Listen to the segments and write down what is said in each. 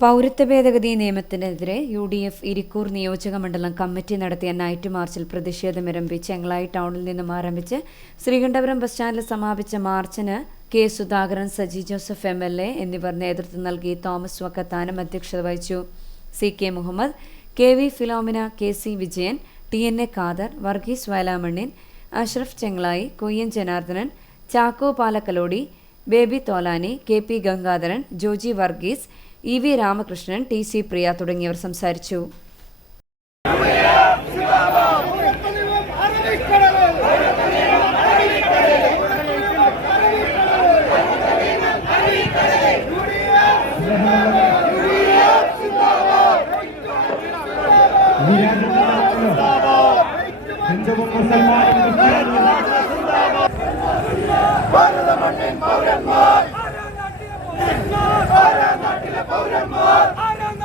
പൗരത്വ ഭേദഗതി നിയമത്തിനെതിരെ യു ഡി എഫ് ഇരിക്കൂർ നിയോജക മണ്ഡലം കമ്മിറ്റി നടത്തിയ നൈറ്റ് മാർച്ചിൽ പ്രതിഷേധമിരമ്പി ചെങ്ങളായി ടൗണിൽ നിന്നും ആരംഭിച്ച് ശ്രീകണ്ഠപുരം ബസ് സ്റ്റാൻഡിൽ സമാപിച്ച മാർച്ചിന് K Sudhakaran Saji Joseph M L A എന്നിവർ നേതൃത്വം നൽകി തോമസ് വക്കത്താനം അധ്യക്ഷത വഹിച്ചു. C K Muhammad K V Philomina K C Vijayan T N A Khader Varghese വയലാമണ്ണിൻ Ashraf Chengalayi Koyyan Janardhanan Chacko Palakkalodi Baby Tholani K P Gangadharan Joji Varghese E V Ramakrishnan T C Priya തുടങ്ങിയവർ സംസാരിച്ചു. ഹിന്ദുവും മുസൽമാനും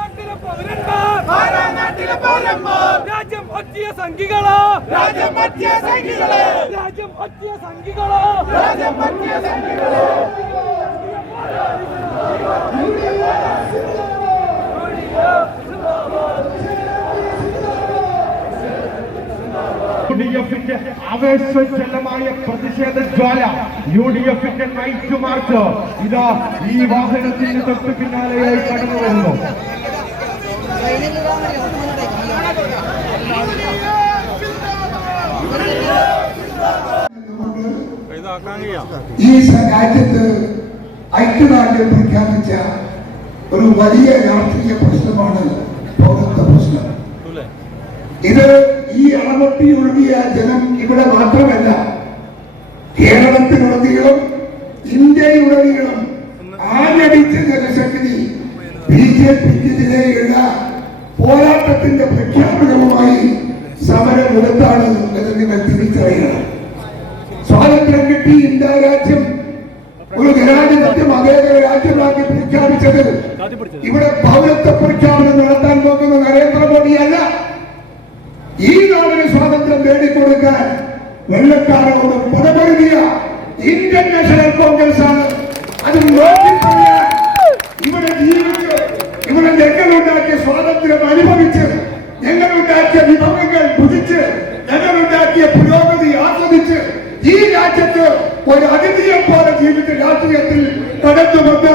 ക്രിസ്ത്യാനിയും രാജ്യം ഒറ്റിയ സംഘികളോ. രാജ്യം മറ്റിയ സംഘികളെ. രാജ്യം ഒറ്റിയ സംഘികളോ. രാജ്യം മറ്റിയ സംഘികളെ. എഫിന്റെ ആവേശജലമായ പ്രതിഷേധ ജ്വാല യു ഡി എഫിന്റെ നൈറ്റ് മാർച്ച് ഇതാ ഈ വാഹനത്തിന്റെ തൊട്ട് പിന്നാലെയായി കടന്നു വരുന്നു. ഈ രാജ്യത്ത് ഐക്യദാർഢ്യം പ്രഖ്യാപിച്ച ഒരു വലിയ രാഷ്ട്രീയ പ്രശ്നമാണ് പൗരത്വ പ്രശ്നം. ഇത് ഈ അളവട്ടി ഒഴുകിയ ജനം ഇവിടെ മാത്രമല്ല കേരളത്തിലുടനീളം ഇന്ത്യയിലുടനീളം ആഞ്ഞടിച്ച ജനശക്തി ബി ജെ പിക്കെതിരെയുള്ള പോരാട്ടത്തിന്റെ പ്രഖ്യാപനവുമായി സമരം എന്ന് നിങ്ങൾ തിരിച്ചറിയണം. സ്വാതന്ത്ര്യം കിട്ടി ഇന്ത്യ രാജ്യം. ഒരു ജനാധിപത്യ മതേതര രാജ്യമാക്കി പ്രഖ്യാപിച്ചത് ഇവിടെ പൗരത്വ പ്രഖ്യാപനം നടത്താൻ പോകുന്ന ഈ നാടിന് സ്വാതന്ത്ര്യം നേടിക്കൊടുക്കാൻ വെള്ളക്കാരോട് പടപൊരുതിയ ഇന്ത്യൻ നാഷണൽ കോൺഗ്രസ് ആണ്. അത് നോക്കിപ്പറയാൻ ഇവിടെ ജീവിച്ച് ഇവിടെ ഞങ്ങളുണ്ടാക്കിയ സ്വാതന്ത്ര്യം അനുഭവിച്ച് ഞങ്ങളുണ്ടാക്കിയ വിഭവങ്ങൾ ഭുജിച്ച് ഞങ്ങളുണ്ടാക്കിയ പുരോഗതി ആസ്വദിച്ച് ഈ രാജ്യത്ത് ഒരു അതിഥിയെ പോലെ ജീവിച്ച രാഷ്ട്രീയത്തിൽ കടന്നു വന്ന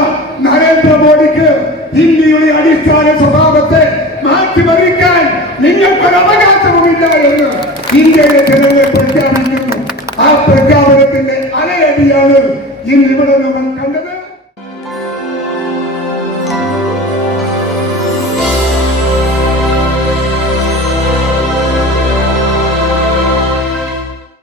നരേന്ദ്രമോദിക്ക് ഇന്ത്യയുടെ നിങ്ങൾക്കൊരു അവകാശവുമില്ല എന്ന് ഇന്ത്യയിലെ ജനങ്ങൾ പ്രഖ്യാപിക്കുന്നു ആ പ്രഖ്യാപനത്തിന്റെ അലയടിയാണ് ഇന്ന് ഇവിടെ നമ്മൾ